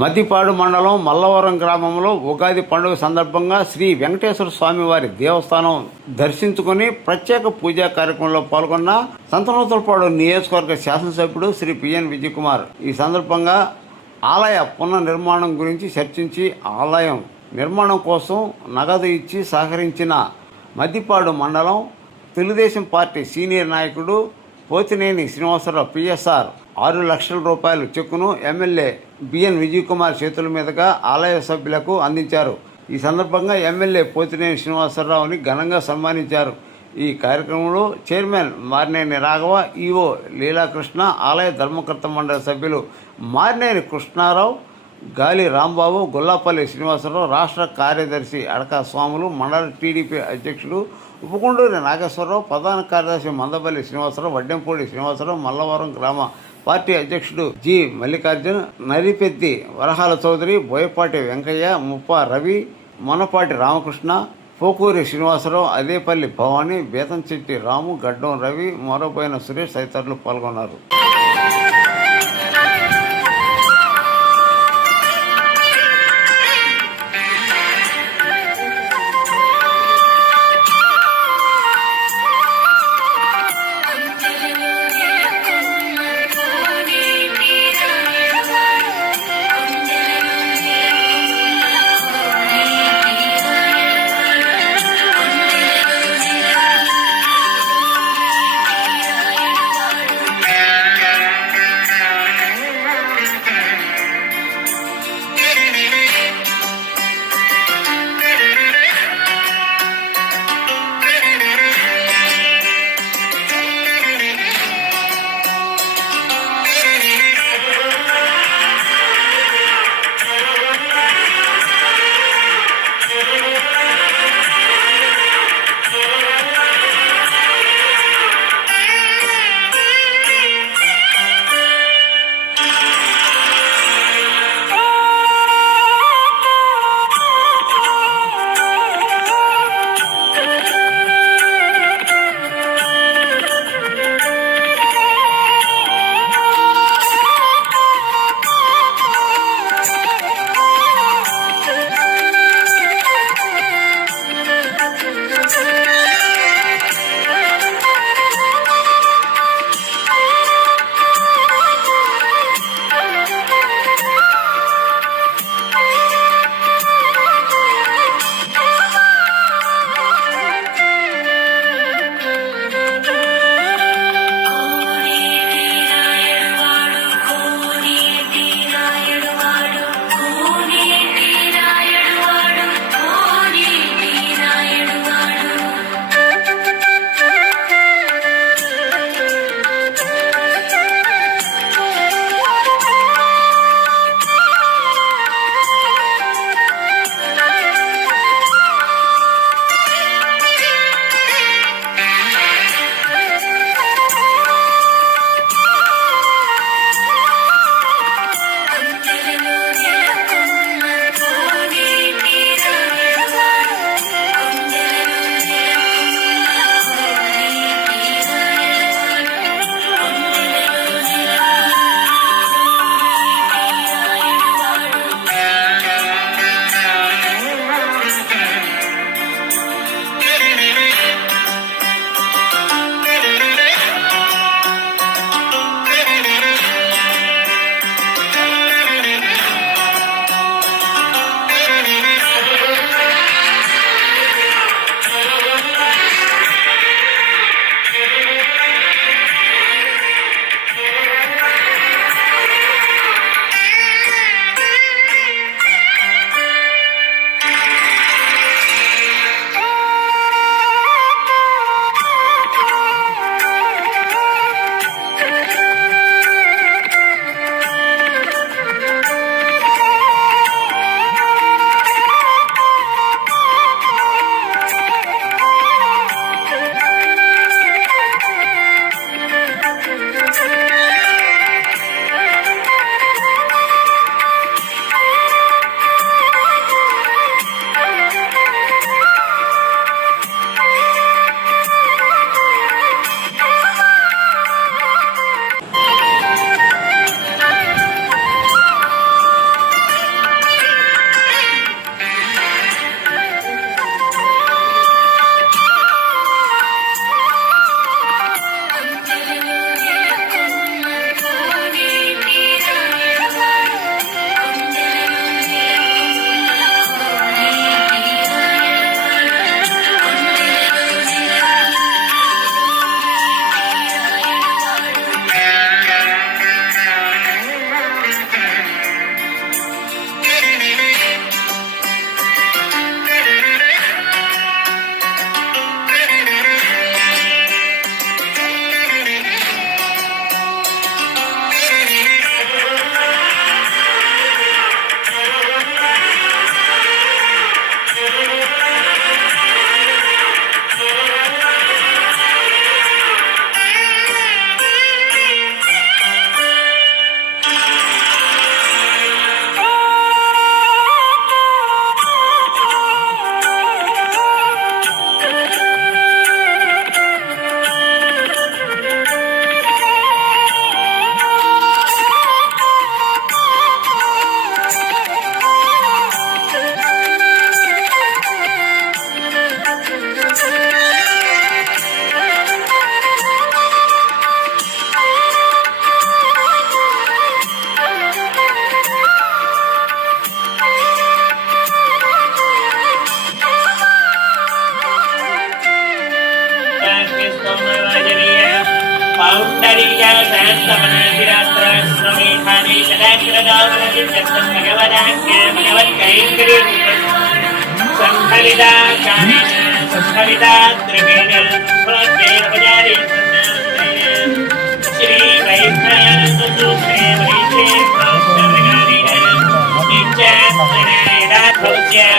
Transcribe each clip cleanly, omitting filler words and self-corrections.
మద్దిపాడు మండలం మల్లవరం గ్రామంలో ఉగాది పండుగ సందర్భంగా శ్రీ వెంకటేశ్వర స్వామి వారి దేవస్థానం దర్శించుకుని ప్రత్యేక పూజా కార్యక్రమంలో పాల్గొన్న సంతనూతలపాడు నియోజకవర్గ శాసనసభ్యుడు శ్రీ పిఎన్ విజయ్ కుమార్ ఈ సందర్భంగా ఆలయ పునర్నిర్మాణం గురించి చర్చించి ఆలయం నిర్మాణం కోసం నగదు ఇచ్చి సహకరించిన మద్దిపాడు మండలం తెలుగుదేశం పార్టీ సీనియర్ నాయకుడు పోతినేని శ్రీనివాసరావు పిఎస్ఆర్ 6 లక్షల రూపాయల చెక్కును ఎమ్మెల్యే బిఎన్ విజయ్ కుమార్ చేతుల మీదుగా ఆలయ సభ్యులకు అందించారు. ఈ సందర్భంగా ఎమ్మెల్యే పోతినేని శ్రీనివాసరావుని ఘనంగా సన్మానించారు. ఈ కార్యక్రమంలో చైర్మన్ మార్నేని రాఘవ, ఈఓ లీలాకృష్ణ, ఆలయ ధర్మకర్త మండలి సభ్యులు మార్నేని కృష్ణారావు, గాలి రాంబాబు, గొల్లాపల్లి శ్రీనివాసరావు, రాష్ట్ర కార్యదర్శి అడకా స్వాములు, మండల టీడీపీ అధ్యక్షుడు ఉపకుండూరి నాగేశ్వరరావు, ప్రధాన కార్యదర్శి మందపల్లి శ్రీనివాసరావు, వడ్డెంపూడి శ్రీనివాసరావు, మల్లవరం గ్రామ పార్టీ అధ్యక్షుడు జి మల్లికార్జున్, నరిపెద్ది వరహాల చౌదరి, బోయపాటి వెంకయ్య, ముప్ప రవి, మొనపాటి రామకృష్ణ, పోకూరి శ్రీనివాసరావు, అదేపల్లి భవానీ, బేతంచెట్టి రాము, గడ్డం రవి, మొరపోయిన సురేష్ తదితరులు పాల్గొన్నారు.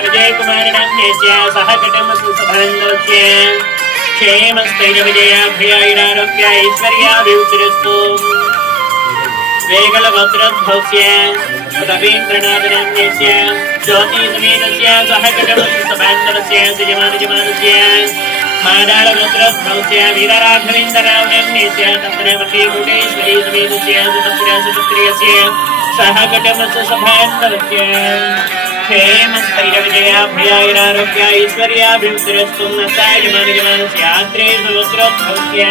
विजय कुमार सह कुटुंबसुसभान्दस्य क्षेमस्थैर्य विजयाभ्यारोग्य ऐश्वर्याभिवृद्धिरस्तु वेगलगोत्रोद्भवस्य रवीन्द्रनाथनाम्यस्य ज्योतिसमेतस्य सह कुटुंबसुसभान्दस्य यजमानस्य मादालगोत्रोद्भवस्य वीरराघवेन्द्रनाम्यस्य तत्रवतीकोटेश्वरी समेतस्य सुपुत्रस्य सह कुटुंबसुसभान्दस्य क्षेमस्थैर्यविजयाभ्यारोग्य ऐश्वर्याभिवृद्धिरस्तु नष्टायमानस्य सर्वोत्रोद्भवस्य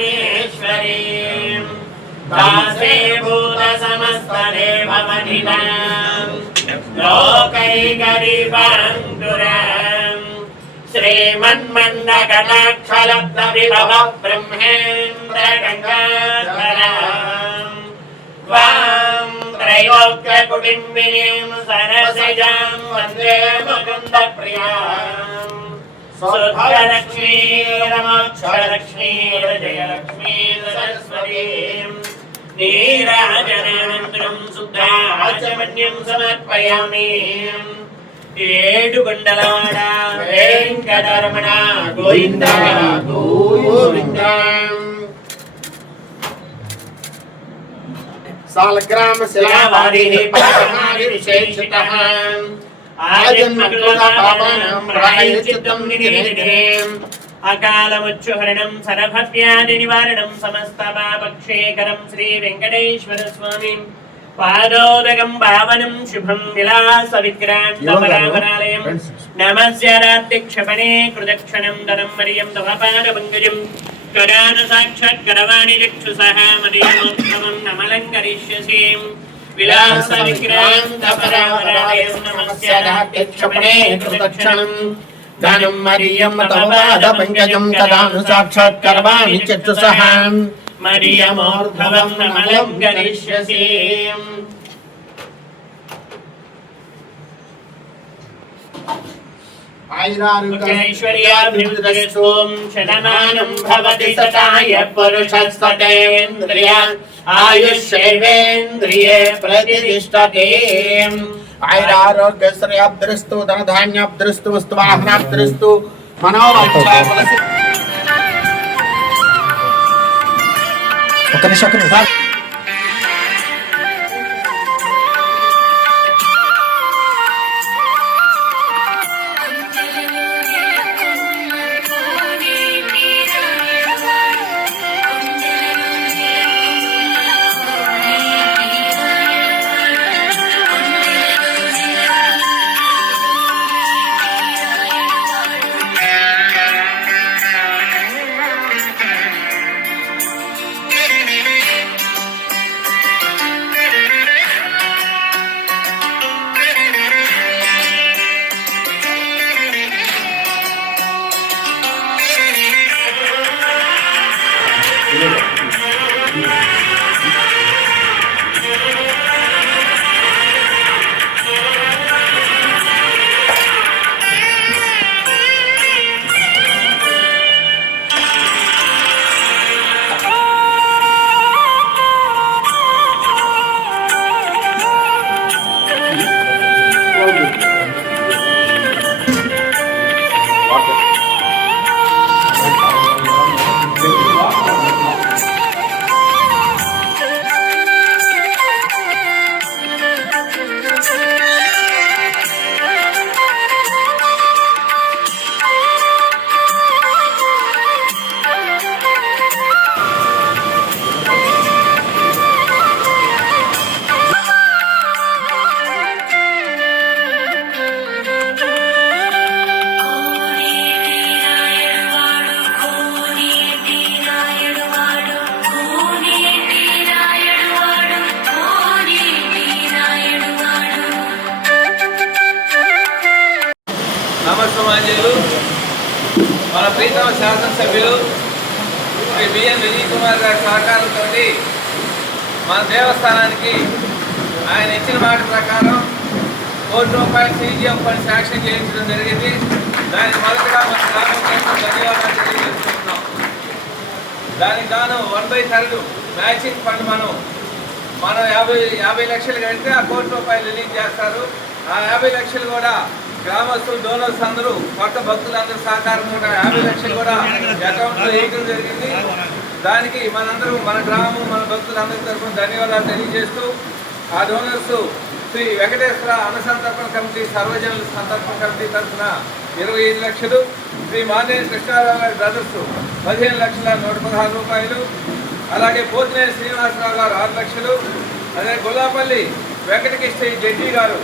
श्रीरङ्गरामेश्वरीं दासे भूतसमस्तदेवमनिनां लोकैकदीपाङ्कुरां श्रीमन्मन्दकटाक्षलब्धविभव ब्रह्मेन्द्रगङ्गाधरां त्वां त्रैलोक्यकुटिम्बिनीं सरसिजां वन्दे मुकुन्दप्रियाम् सुरलक्ष्मी रमाक्षरलक्ष्मी विजयलक्ष्मी सरस्वती नीराजनानन्तरं शुद्धाचमन्यं समर्पयामि ఏడుకొండలవాడ వెంకటరమణ గోవింద గోవింద సాలగ్రామ శిలావారి పాపహారి విశేషితః అకాలముచ్చుహరణం సరభవ్యాధి నివారణం సమస్త పాపక్షేకరం శ్రీ వెంకటేశ్వర స్వామి పాదోదకం భావనం శుభం విలాస విక్రాంతపరామరాలయం నమస్యారాత్యక్షపణే కృతక్షణం ధనం మరియం తవ పాదపంకజం కరాన సాక్షాత్ కరవాణి చక్షుసః మదీయోత్తమం నమలంకరిష్యసి విలాస విక్రాంతపరామరాలయం నమస్యారాత్యక్షపణే కృతక్షణం ధనం మరియం తవ పాదపంకజం కరాన సాక్షాత్ కరవాణి చక్షుసః మరియమోర్ధవం నమలంకరిష్యసి ఐశ్వర్యాభివృద్ధిరస్తు శతమానం భవతి శతాయ పురుషస్తేంద్రియ ఆయుష్యేంద్రియే ప్రతిష్టతే ఐరారోగ్య శ్రేయాభివృద్ధిరస్తు ధనధాన్యాభివృద్ధిరస్తు వస్తువాహనాభివృద్ధిరస్తు మనోవాంఛాఫలసి ఒక నిమిషం సమాజీయులు మన ప్రీతమ శాసనసభ్యులు శ్రీ బిఎన్ విజయ్ కుమార్ గారి సహకారంతో మన దేవస్థానానికి ఆయన ఇచ్చిన మాట ప్రకారం ₹1 CGM ఫండ్ శాంక్షన్ చేయించడం జరిగింది. దానికి మొదటగా మన గ్రామం ధన్యవాదాలు తెలియజేస్తున్నాం. దానికి గాను 1/3 మ్యాచింగ్ ఫండ్ మనం 50 లక్షలు కడితే ఆ ₹1 రిలీజ్ చేస్తారు. ఆ 50 లక్షలు కూడా గ్రామస్తులు డోనర్స్ అందరూ కొత్త భక్తులందరూ సహకారం కూడా 50 లక్షలు కూడా అకౌంట్లో వేయడం జరిగింది. దానికి మనందరూ మన గ్రామం మన భక్తులందరి తరఫున ధన్యవాదాలు తెలియజేస్తూ ఆ డోనర్స్ శ్రీ వెంకటేశ్వర అన్నసంతర్పణ కమిటీ సర్వజనుల సంతర్పణ కమిటీ తరఫున 25 లక్షలు, శ్రీ మానేని కృష్ణారావు గారి బ్రదర్స్ ₹15,116, అలాగే పోతినేని శ్రీనివాసరావు గారు 6 లక్షలు, అదే గొల్లాపల్లి వెంకటకృష్ణ జడ్జి గారు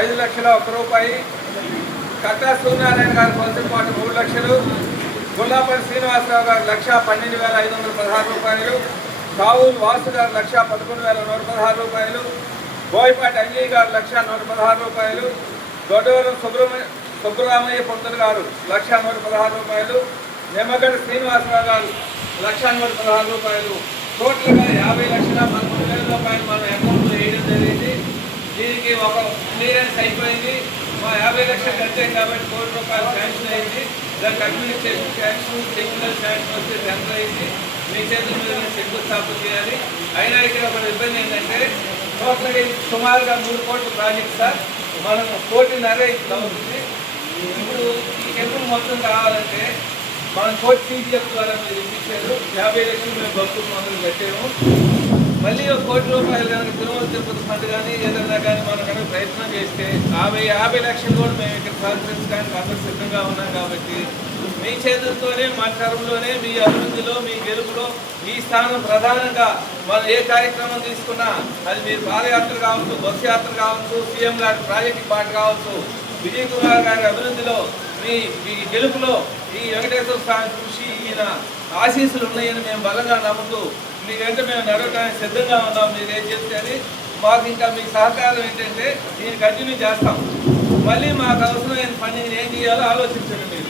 ₹5,01,00, కట్టా సూర్యనారాయణ గారు కొలసిపాటు 3 లక్షలు, గొల్లాపల్లి శ్రీనివాసరావు గారు ₹1,12,516, కావులు వాసు గారు ₹11,116, బోయపాటి అంజీ గారు ₹1,116, దొడ్డవరం సుబ్రహ్మణ్య పొందరు గారు ₹1,116, నిమ్మగడ్డ శ్రీనివాసరావు గారు ₹1,116. టోటల్గా ₹50,11,000 మనం అకౌంట్లో వేయడం జరిగింది. దీనికి ఒక క్లియరెన్స్ అయిపోయింది. మా 50 లక్షలు కట్టాం కాబట్టి ₹1,00,00,000 శాంక్షన్ అయింది. దానికి అడ్మినిస్ట్రేషన్ శాంక్షన్, టెక్నికల్ శాంక్షన్ వస్తే ఎంత అయింది. మీ చేతుల మీద శంకుస్థాపన చేయాలి. అయినా ఇక్కడ ఒక ఇబ్బంది ఏంటంటే టోటల్గా సుమారుగా 3 కోట్ల ప్రాజెక్ట్ సార్. మనం 1,50,00,000 అవుతుంది. ఇప్పుడు ఈ టెంపుల్ మొత్తం కావాలంటే మనం కోటి CGF ద్వారా మీరు ఇప్పించారు. 50 లక్షలు మేము భక్తులు మొదలు కట్టాము. మళ్ళీ ₹1,00,00,000 కనుక తిరుమల తిరుపతి ఫండ్ కానీ ఏదైనా కానీ మనం కనుక ప్రయత్నం చేస్తే 50 లక్షలు కూడా మేము ఇక్కడ సహకరించడానికి అందరూ సిద్ధంగా ఉన్నాం. కాబట్టి మీ చేతులతోనే మా తరంలోనే మీ అభివృద్ధిలో మీ గెలుపులో ఈ స్థానం ప్రధానంగా మనం ఏ కార్యక్రమం తీసుకున్నా అది మీరు పాదయాత్ర కావచ్చు, బస్సు యాత్ర కావచ్చు, సీఎం గారి ప్రాజెక్టు పాట కావచ్చు, విజయ్ కుమార్ గారి అభివృద్ధిలో మీ గెలుపులో ఈ వెంకటేశ్వర స్వామి కృషి ఈయన ఆశీస్సులు ఉన్నాయని మేము బలంగా నమ్ముతూ మీకంటే మేము నడవడానికి సిద్ధంగా ఉన్నాం. మీరు ఏం చెప్తే అని మాకు ఇంకా మీ సహకారం ఏంటంటే దీన్ని కంటిన్యూ చేస్తాం. మళ్ళీ మాకు అవసరమైన ఫండింగ్ ఏం చేయాలో ఆలోచించండి. మీరు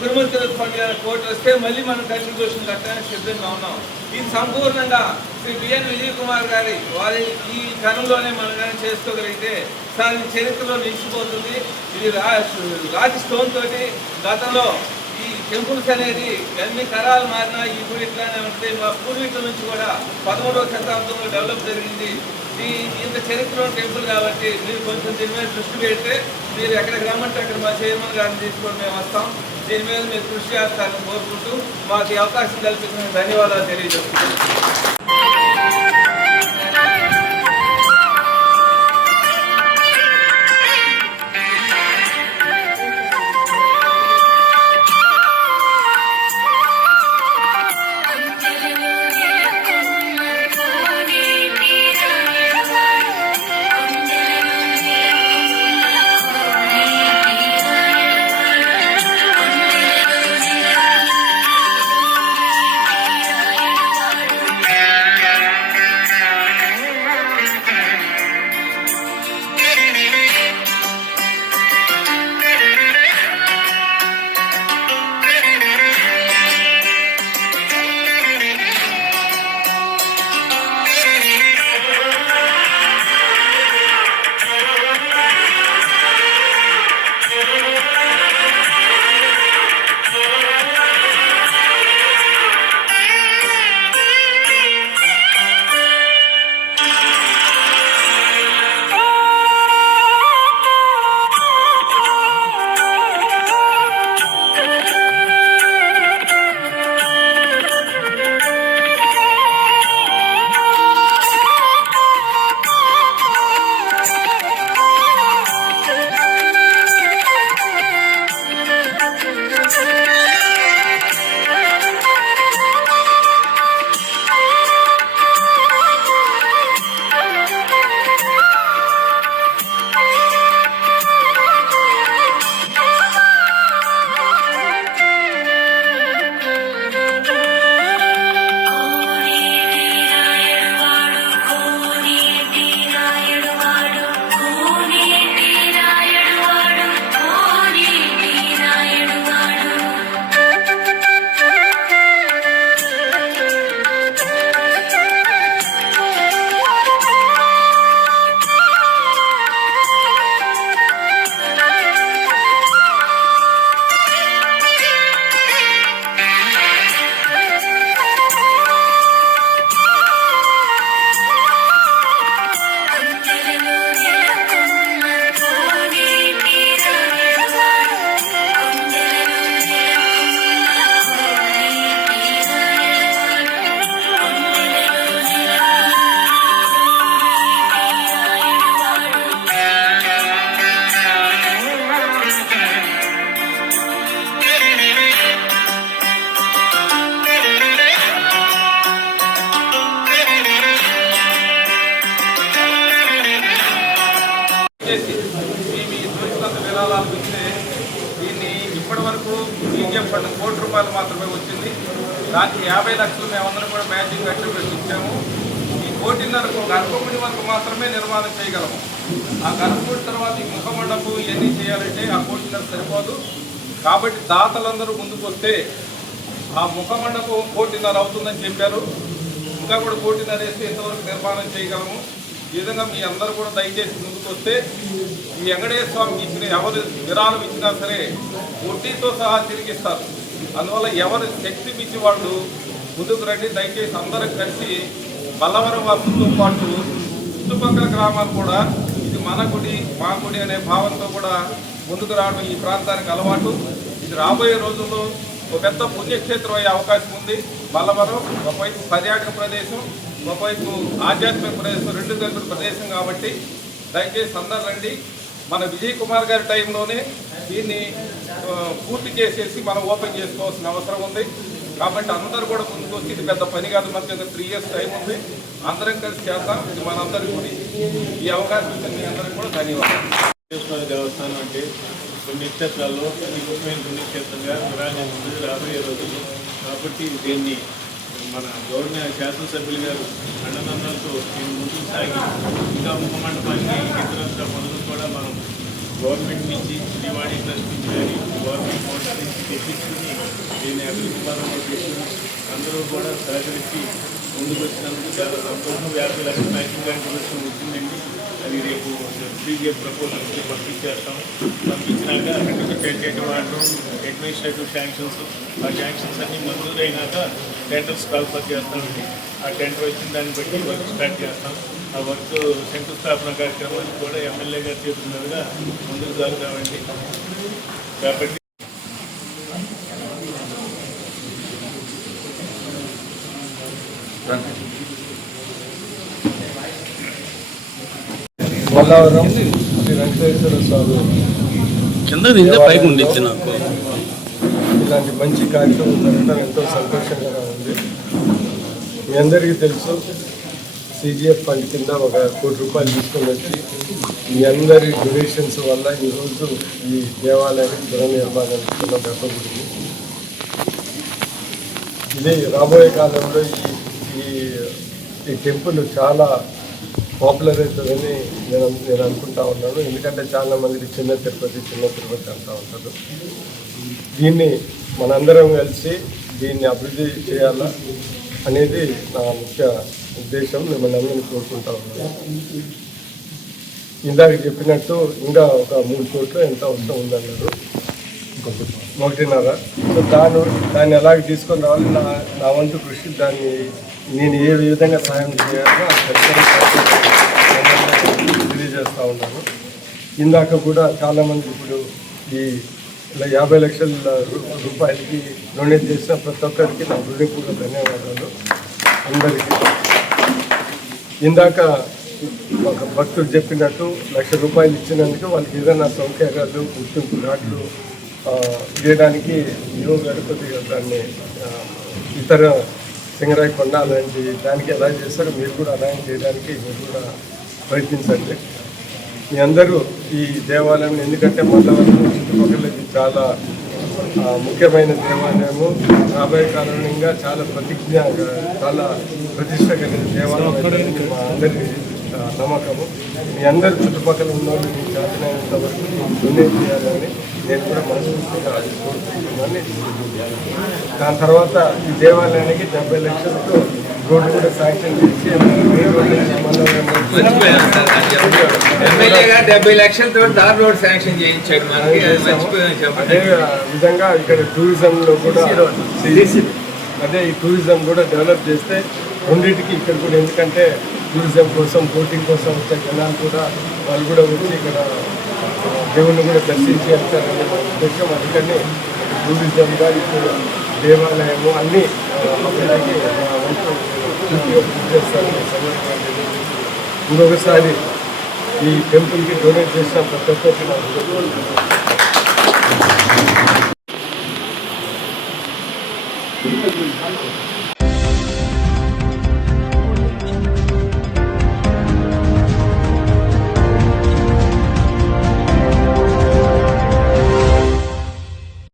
తిరుమల తిరుపతి ఫండ్ కోర్టు వస్తే మళ్ళీ మనం కంట్రిబ్యూషన్ కట్టడానికి సిద్ధంగా ఉన్నాం. ఇది సంపూర్ణంగా శ్రీ బిఎన్ విజయ్ కుమార్ గారి వారి ఈ ధనంలోనే మనం కానీ చేసుకోగలిగితే దాని చరిత్రలో నిలిచిపోతుంది. ఇది రాతి స్టోన్ తోటి గతంలో ఈ టెంపుల్స్ అనేది ఎన్ని తరాలు మారినా ఈ గుడి ఇట్లానే ఉంటుంది. మా పూర్వీకుల నుంచి కూడా 11వ శతాబ్దంలో డెవలప్ జరిగింది. ఇంత చరిత్ర టెంపుల్ కాబట్టి మీరు కొంచెం దీని మీద దృష్టి పెడితే మీరు ఎక్కడికి రమ్మంటే అక్కడ మా చైర్మన్ గారిని తీసుకొని మేము వస్తాం. దీని మీద మీరు కృషి చేస్తారని కోరుకుంటూ మాకు ఈ అవకాశం కల్పించిన ధన్యవాదాలు తెలియజేస్తున్నాను. వరకు బీజేపీ ఫండ్ ₹1 కోటి మాత్రమే వచ్చింది. దానికి 50 లక్షలు మేమందరం కూడా మ్యాచింగ్ కంట్రిబ్యూషన్ ఇచ్చాము. ఈ 1.5 కోటిన్నరకు గర్భగుడి వరకు మాత్రమే నిర్మాణం చేయగలము. ఆ గర్భగుడి తర్వాత ఈ ముఖమండపం ఇవన్నీ చేయాలంటే ఆ 1.5 కోటి సరిపోదు. కాబట్టి దాతలందరూ ముందుకు వస్తే ఆ ముఖమండపం 1.5 కోటి అవుతుందని చెప్పారు. ఇంకా కూడా 1.5 కోటి వేస్తే ఇంతవరకు నిర్మాణం చేయగలము. ఈ విధంగా మీ అందరూ కూడా దయచేసి ముందుకు వస్తే ఈ వెంకటేశ్వర స్వామికి ఇచ్చిన ఎవరు విరాళం ఇచ్చినా సరే వడ్డీతో సహా తిరిగిస్తారు. అందువల్ల ఎవరి శక్తి మించి వాళ్ళు ముందుకు రండి. దయచేసి అందరం కలిసి మల్లవరం వాసులతో పాటు చుట్టుపక్కల గ్రామాలు కూడా ఇది మన గుడి మా గుడి అనే భావంతో కూడా ముందుకు రావడం ఈ ప్రాంతానికి అలవాటు. ఇది రాబోయే రోజుల్లో ఒక పెద్ద పుణ్యక్షేత్రం అయ్యే అవకాశం ఉంది. మల్లవరం ఒకవైపు పర్యాటక ప్రదేశం, ఒకవైపు ఆధ్యాత్మిక ప్రదేశం, రెండు కలిపిన ప్రదేశం కాబట్టి దయచేసి అందరూ రండి. మన విజయ్ కుమార్ గారి టైంలోనే దీన్ని పూర్తి చేసేసి మనం ఓపెన్ చేసుకోవాల్సిన అవసరం ఉంది. కాబట్టి అందరూ కూడా ముందుకు వచ్చి ఇది పెద్ద పని కాదు. మనకి 3 ఇయర్స్ టైం ఉంది. అందరం కలిసి చేద్దాం. ఇది మనందరి గుడి. ఈ అవకాశం ఇచ్చిన మీ అందరికీ కూడా ధన్యవాదాలు. దేవస్థానం అంటే పుణ్యక్షేత్రాల్లో అతి ముఖ్యమైన పుణ్యక్షేత్రంగా విరాజిల్లుతుంది రాబోయే రోజుల్లో. కాబట్టి దీన్ని మన గవర్నమెంట్ శాసనసభ్యులు గారు అండదండలతో దీన్ని ముందుకు సాగి ఇంకా ముఖమండపానికి ఇతర పనులు కూడా మనం గవర్నమెంట్ నుంచి శ్రీవాణి ట్రస్ట్ నుంచి కానీ గవర్నమెంట్ ఫండ్స్ నుంచి తెప్పించుకుని దీన్ని అభివృద్ధి పరంగా తీసుకుని అందరూ కూడా సహకరించి ముందుకు వచ్చినందుకు చాలా సంతోషం. 50 లక్షల మ్యాచింగ్ కంట్రిబ్యూషన్ వచ్చిందండి. అది రేపు బీజేపీ ప్రపోజల్కి పంపించేస్తాము. పంపించినాక టెంటేటివ్ ఆర్డర్, అడ్మినిస్ట్రేటివ్ శాంక్షన్స్, ఆ శాంక్షన్స్ అన్నీ మంజూరు అయినాక టెండర్స్ కాల్ఫర్ చేస్తామండి. ఆ టెండర్ వచ్చిన దాన్ని బట్టి వర్క్ స్టార్ట్ చేస్తాం. ఆ వర్క్ శంకుస్థాపన కార్యక్రమాలు కూడా ఎమ్మెల్యే గారు చేతుల మీదుగా ముందుకు సాగుతామండి. కాబట్టి మల్లవరం శ్రీ వెంకటేశ్వర స్వామి ఇలాంటి మంచి కార్యక్రమం జరగడం ఎంతో సంతోషంగా ఉంది. మీ అందరికీ తెలుసు, CGF ఫండ్ కింద ₹1 కోటి తీసుకొని వచ్చి మీ అందరి డొనేషన్స్ వల్ల ఈరోజు ఈ దేవాలయానికి పునర్నిర్మాణం గర్భగుడిని ఇది రాబోయే కాలంలో ఈ టెంపుల్ చాలా పాపులర్ అవుతుందని నేను అనుకుంటా ఉన్నాను. ఎందుకంటే చాలా మందికి చిన్న తిరుపతి అంటూ ఉంటారు. దీన్ని మనందరం కలిసి దీన్ని అభివృద్ధి చేయాలా అనేది నా ముఖ్య ఉద్దేశం. మిమ్మల్ని అందరినీ కోరుకుంటా ఉన్నాను. ఇందాక చెప్పినట్టు ఇంకా ఒక 3 కోట్లు ఎంత అవసరం ఉందన్నారు, 1.5. సో దాన్ని ఎలాగ తీసుకొని రావాలి, నా వంతు కృషి దాన్ని నేను ఏ విధంగా సహాయం చేయాలో తెలియజేస్తూ ఉన్నాను. ఇందాక కూడా చాలామంది ఇప్పుడు ఈ 50 లక్షల రూపాయలకి డొనేట్ చేసిన ప్రతి ఒక్కరికి నా హృదయపూర్వక ధన్యవాదాలు అందరికీ. ఇందాక ఒక భక్తుడు చెప్పినట్టు ₹1,00,000 ఇచ్చినందుకు వాళ్ళకి ఏదైనా సౌకర్యాలు, గుర్తింపు కార్డులు చేయడానికి యోగారు కొద్దిగా దాన్ని ఇతర సింగరాయి కొండ అలాంటి దానికి ఎలా చేస్తారో మీరు కూడా అలాగే చేయడానికి మీరు కూడా ప్రయత్నించండి. మీ అందరూ ఈ దేవాలయం, ఎందుకంటే మల్లవరం చుట్టుపక్కల ఇది చాలా ముఖ్యమైన దేవాలయము. రాబోయే కాలంలో ఇంకా చాలా చాలా ప్రతిష్ట కలిగిన దేవాలయం మా అందరి నమ్మకము. మీ అందరి చుట్టుపక్కల ఉన్న వాళ్ళు మీకు చేతనైనంత వరకు డొనేట్ చేయాలని నేను కూడా మనస్ఫూర్తిగా కోరుకుంటున్నాను. దాని తర్వాత ఈ దేవాలయానికి 70 లక్షలతో రోడ్డు కూడా శాంక్షన్ చేసి ఎమ్మెల్యే గారు 70 లక్షలతో తార్ రోడ్ శాంక్షన్ చేయించాడు. అదే విధంగా ఇక్కడ టూరిజంలో కూడా ఈ టూరిజం కూడా డెవలప్ చేస్తే రెండింటికి ఇక్కడ కూడా, ఎందుకంటే టూరిజం కోసం, బోటింగ్ కోసం వచ్చే జనాలు కూడా వాళ్ళు కూడా వచ్చి ఇక్కడ దేవుణ్ణి కూడా దర్శించి వెళ్తారనే ఉద్దేశం. అందుకని టూరిజంగా ఇప్పుడు దేవాలయము అన్నీ అభివృద్ధికి చేస్తారనే సందర్భంగా ఇంకొకసారి ఈ టెంపుల్కి డొనేట్ చేసిన ప్రతి ఒక్కరికి